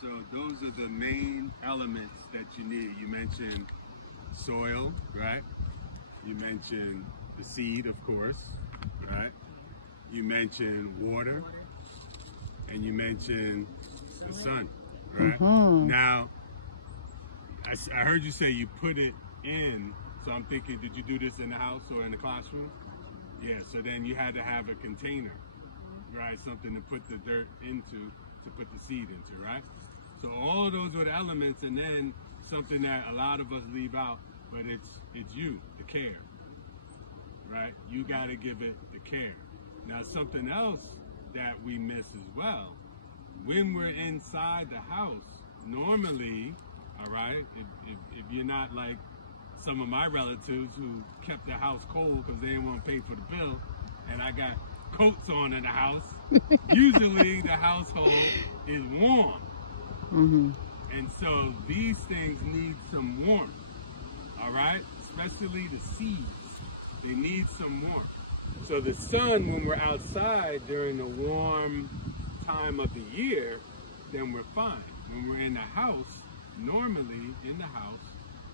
So those are the main elements that you need. You mentioned soil, right? You mentioned the seed, of course, right? You mentioned water, and you mentioned the sun, right? Now, I heard you say you put it in, so I'm thinking, did you do this in the house or in the classroom? Yeah, so then you had to have a container, right? Something to put the dirt into, to put the seed into, right? So all of those were the elements, and then something that a lot of us leave out, but it's you, the care, right? You got to give it the care. Now, something else that we miss as well, when we're inside the house, normally, all right, if you're not like some of my relatives who kept their house cold because they didn't want to pay for the bill, and I got coats on in the house, usually the household is warm. And so these things need some warmth, all right? Especially the seeds, they need some warmth. So the sun, when we're outside during the warm time of the year, then we're fine. When we're in the house, normally in the house,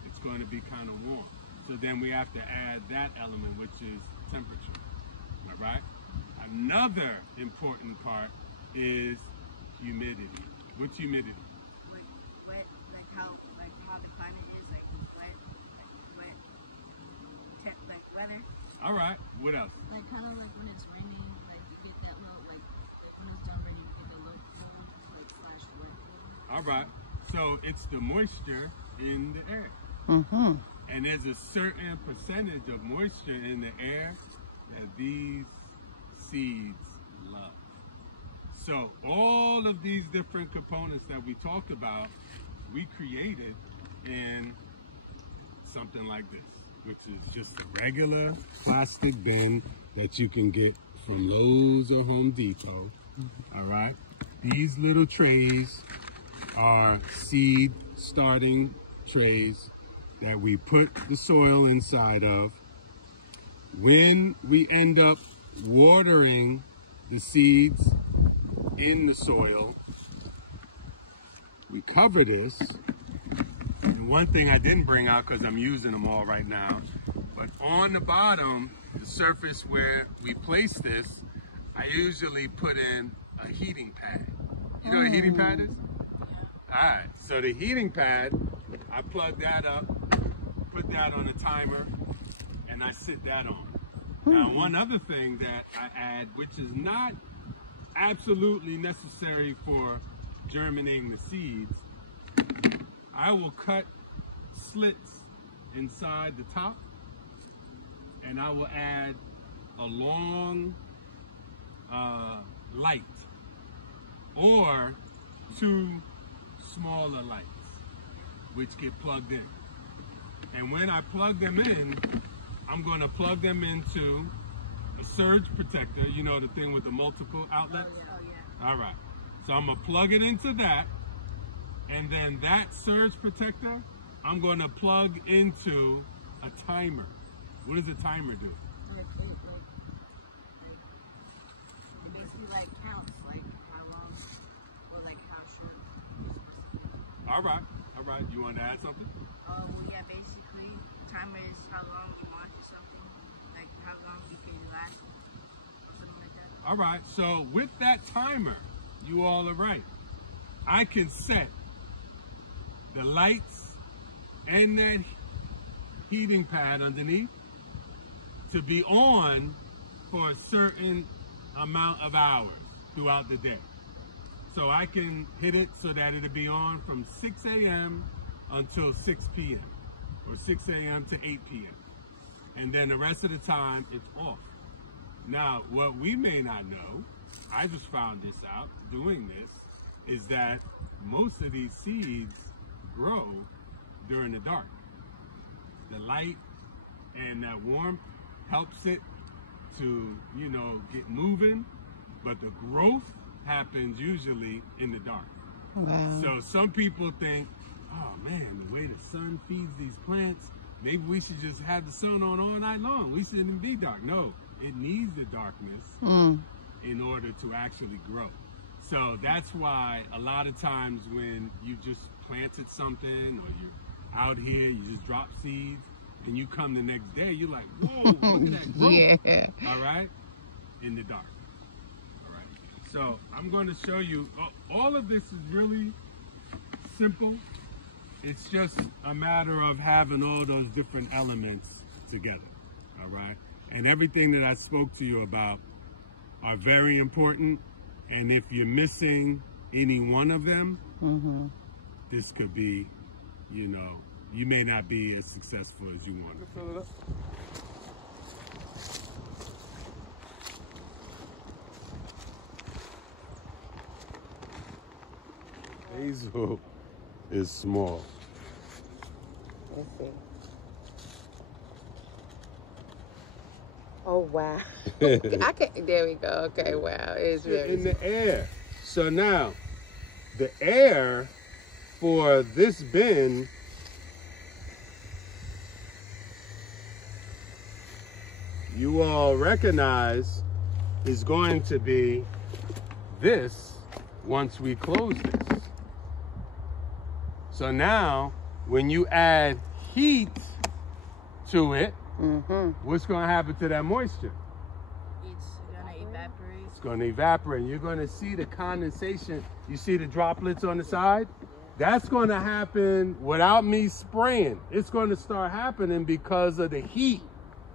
it's going to be kind of warm. So then we have to add that element, which is temperature, all right? Another important part is humidity. What's humidity? Wet, like how the climate is, like wet weather. All right, what else? Like kind of like when it's raining, like you get that little, like when it's done raining, you get the little cold, like slash wet feeling. All right, so it's the moisture in the air. And there's a certain percentage of moisture in the air that these seeds love. So all of these different components that we talked about, we created in something like this, which is just a regular plastic bin that you can get from Lowe's or Home Depot. All right, these little trays are seed starting trays that we put the soil inside of. When we end up watering the seeds in the soil, we cover this. And one thing I didn't bring out because I'm using them all right now, but on the bottom, the surface where we place this, I usually put in a heating pad. You know what a heating pad is? All right, so the heating pad, I plug that up, put that on a timer, and I sit that on. Now, one other thing that I add, which is not absolutely necessary for germinating the seeds, I will cut slits inside the top, and I will add a long light or two smaller lights, which get plugged in. And when I plug them in, I'm going to plug them into a surge protector, you know, the thing with the multiple outlets? Oh, yeah. All right. So I'm going to plug it into that, and then that surge protector, I'm going to plug into a timer. What does a timer do? It basically like counts, like how long or like how short you're supposed to do. All right. All right. You want to add something? Well, yeah, basically, timer is how long you want or something, like how long you can last or something like that. All right. So with that timer, you all are right. I can set the lights and that heating pad underneath to be on for a certain amount of hours throughout the day. So I can hit it so that it'll be on from 6 a.m. until 6 p.m. or 6 a.m. to 8 p.m. And then the rest of the time it's off. Now, what we may not know, I just found this out doing this, is that most of these seeds grow during the dark. The light and that warmth helps it to, you know, get moving, but the growth happens usually in the dark. Wow. So some people think, oh man, the way the sun feeds these plants, maybe we should just have the sun on all night long. We shouldn't be dark. No, it needs the darkness in order to actually grow. So that's why a lot of times when you just planted something or you're out here, you just drop seeds, and you come the next day, you're like, whoa, look at that growth. Yeah. All right? In the dark. All right? So I'm going to show you, all of this is really simple. It's just a matter of having all those different elements together. All right? And everything that I spoke to you about are very important. And if you're missing any one of them, this could be, you know, you may not be as successful as you want. Fill it up. Basil is small. Let's see. Oh wow! I can. There we go. Okay, wow. It's very in the air. So now, the air for this bin you all recognize is going to be this once we close this. So now, when you add heat to it, what's going to happen to that moisture? It's gonna evaporate. It's going to evaporate. You're going to see the condensation. You see the droplets on the side? That's going to happen without me spraying. It's going to start happening because of the heat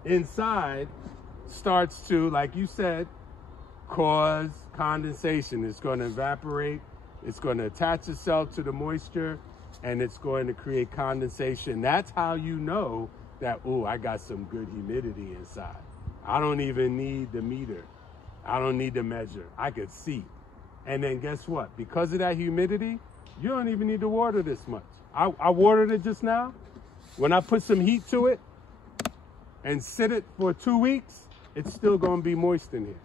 inside starts to, like you said, cause condensation. It's going to evaporate. It's going to attach itself to the moisture, and it's going to create condensation. That's how you know that, oh, I got some good humidity inside. I don't even need the meter. I don't need to measure. I could see. And then guess what? Because of that humidity, you don't even need to water this much. I watered it just now. When I put some heat to it and sit it for 2 weeks, it's still going to be moist in here.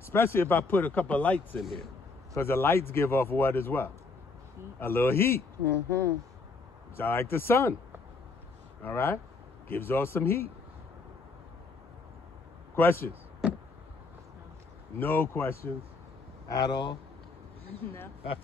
Especially if I put a couple of lights in here. Because the lights give off what as well? A little heat. It's like the sun. All right? Gives off some heat. Questions? No questions at all? No.